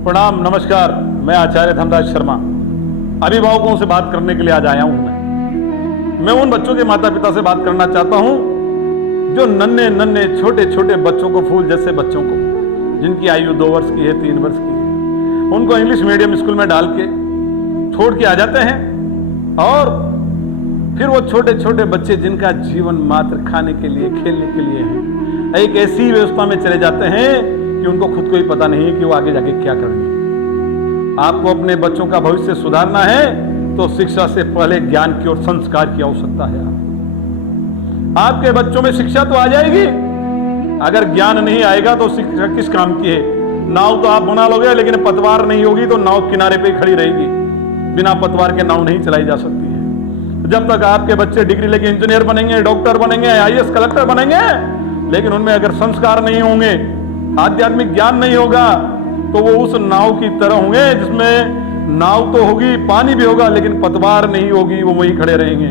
प्रणाम, नमस्कार। मैं आचार्य धनराज शर्मा अभिभावकों से बात करने के लिए आज आया हूं। मैं उन बच्चों के माता पिता से बात करना चाहता हूं जो नन्हे नन्हे छोटे छोटे बच्चों को, फूल जैसे बच्चों को, जिनकी आयु 2 वर्ष की है, 3 वर्ष की है, उनको इंग्लिश मीडियम स्कूल में डाल के छोड़ के आ जाते हैं। और फिर वो छोटे छोटे बच्चे जिनका जीवन मात्र खाने के लिए, खेलने के लिए है, एक ऐसी व्यवस्था में चले जाते हैं कि उनको खुद को ही पता नहीं कि वो आगे जाके क्या करेंगे। आपको अपने बच्चों का भविष्य सुधारना है तो शिक्षा से पहले ज्ञान की और संस्कार की आवश्यकता है। आपके बच्चों में शिक्षा तो आ जाएगी, अगर ज्ञान नहीं आएगा तो शिक्षा किस काम की है। नाव तो आप बना लोगे, लेकिन पतवार नहीं होगी तो नाव किनारे पे खड़ी रहेगी। बिना पतवार के नाव नहीं चलाई जा सकती है। जब तक आपके बच्चे डिग्री लेके इंजीनियर बनेंगे, डॉक्टर बनेंगे, आईएएस कलेक्टर बनेंगे, लेकिन उनमें अगर संस्कार नहीं होंगे, आध्यात्मिक ज्ञान नहीं होगा, तो वो उस नाव की तरह होंगे जिसमें नाव तो होगी, पानी भी होगा, लेकिन पतवार नहीं होगी, वो वहीं खड़े रहेंगे।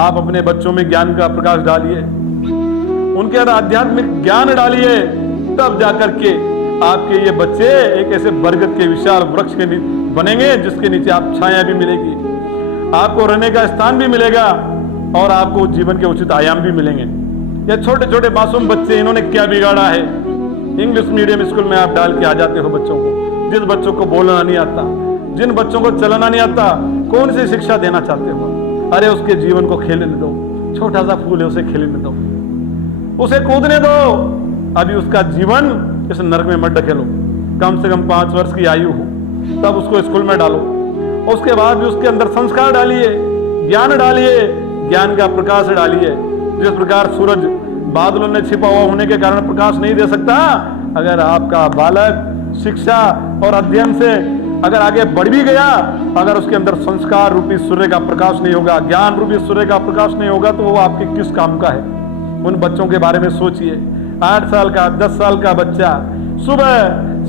आप अपने बच्चों में ज्ञान का प्रकाश डालिए, उनके अंदर आध्यात्मिक ज्ञान डालिए, तब जाकर के आपके ये बच्चे एक ऐसे बरगद के विशाल वृक्ष के बनेंगे जिसके नीचे आप छाया भी मिलेगी, आपको रहने का स्थान भी मिलेगा और आपको जीवन के उचित आयाम भी मिलेंगे। ये छोटे छोटे मासूम बच्चे, इन्होंने क्या बिगाड़ा है? इंग्लिश मीडियम स्कूल में आप डाल के आ जाते हो बच्चों को। जिस बच्चों को बोलना नहीं आता, जिन बच्चों को चलना नहीं आता, कौन सी शिक्षा देना चाहते हो? अरे उसके जीवन को खेलने दो, छोटा सा फूल है, उसे खेलने दो, उसे कूदने दो। अभी उसका जीवन इस नरक में मत ढकेलो। कम से कम 5 वर्ष की आयु हो तब उसको स्कूल में डालो। उसके बाद भी उसके अंदर संस्कार डालिए, ज्ञान डालिए, ज्ञान का प्रकाश डालिए। जिस प्रकार सूरज बादलों में छिपा हुआ होने के कारण प्रकाश नहीं दे सकता, अगर आपका बालक शिक्षा और अध्ययन से अगर आगे बढ़ भी गया, अगर उसके अंदर संस्कार रूपी सूर्य का प्रकाश नहीं होगा, ज्ञान रूपी सूर्य का प्रकाश नहीं होगा, तो वो आपके किस काम का है? उन बच्चों के बारे में सोचिए। 8 साल का, 10 साल का बच्चा सुबह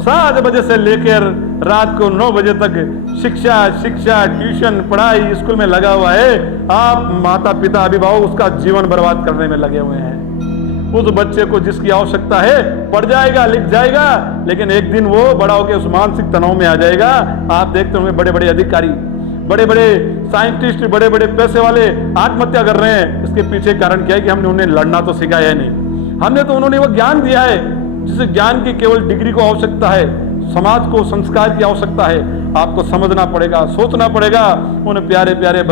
7 बजे से लेकर रात को 9 बजे तक शिक्षा, ट्यूशन, पढ़ाई, स्कूल में लगा हुआ है। आप माता पिता, अभिभावक उसका जीवन बर्बाद करने में लगे हुए हैं। उस बच्चे को जिसकी आवश्यकता है पढ़ जाएगा, लिख जाएगा, लेकिन एक दिन वो बड़ा होकर उस मानसिक तनाव में आ जाएगा। आप देखते होंगे बड़े बड़े अधिकारी, बड़े बड़े साइंटिस्ट, बड़े बड़े पैसे वाले आत्महत्या कर रहे हैं। इसके पीछे कारण क्या है कि हमने उन्हें लड़ना तो सिखाया नहीं, हमने तो उन्होंने वो ज्ञान दिया है जिस ज्ञान की केवल डिग्री को आवश्यकता है, समाज को संस्कार की आवश्यकता है। आपको समझना पड़ेगा, सोचना पड़ेगा। उन प्यारे प्यारे